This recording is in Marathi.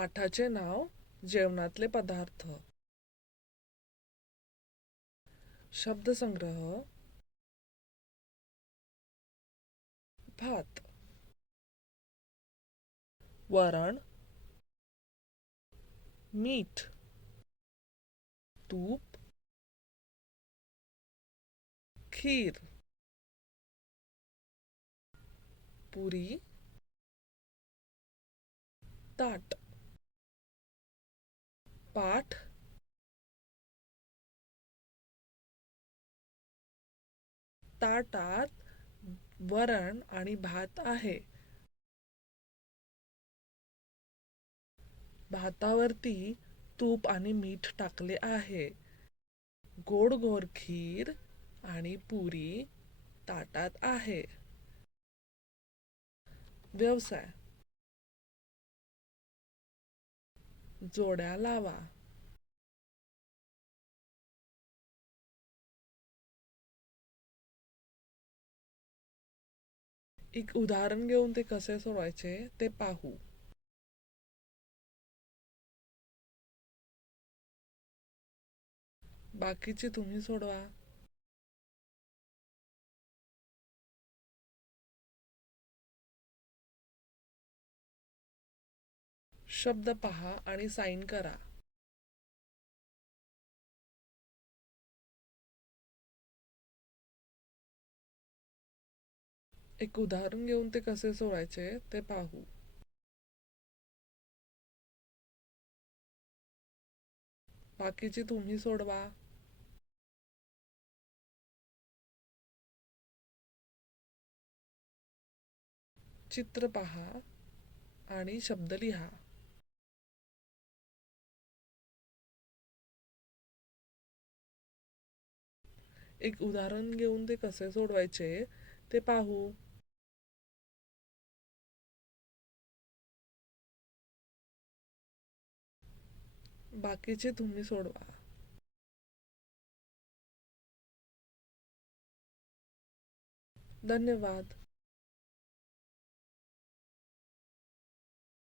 पाठाचे नाव जेवणातले पदार्थ. शब्दसंग्रह. भात, वरण, मीठ, तूप, खीर, पुरी, ताट, पाठ, ताटात वरण आणि भात आहे. भातावरती तूप आणि मीठ टाकले आहे. गोड गोड खीर आणि पुरी ताटात आहे. व्यवसाय. जोड्या लावा. एक उदाहरण घेऊन ते कसे सोडवायचे ते पाहू. बाकीचे तुम्ही सोडवा. शब्द पहा आणि साइन करा. एक उदाहरण घेऊन ते कसे सोडवायचे ते पाहू. बाकीचे तुम्ही सोडवा. चित्र पहा आणि शब्द लिहा. एक उदाहरण घेऊन ते कसे सोडवायचे ते पाहू. बाकीचे तुम्ही सोडवा. धन्यवाद.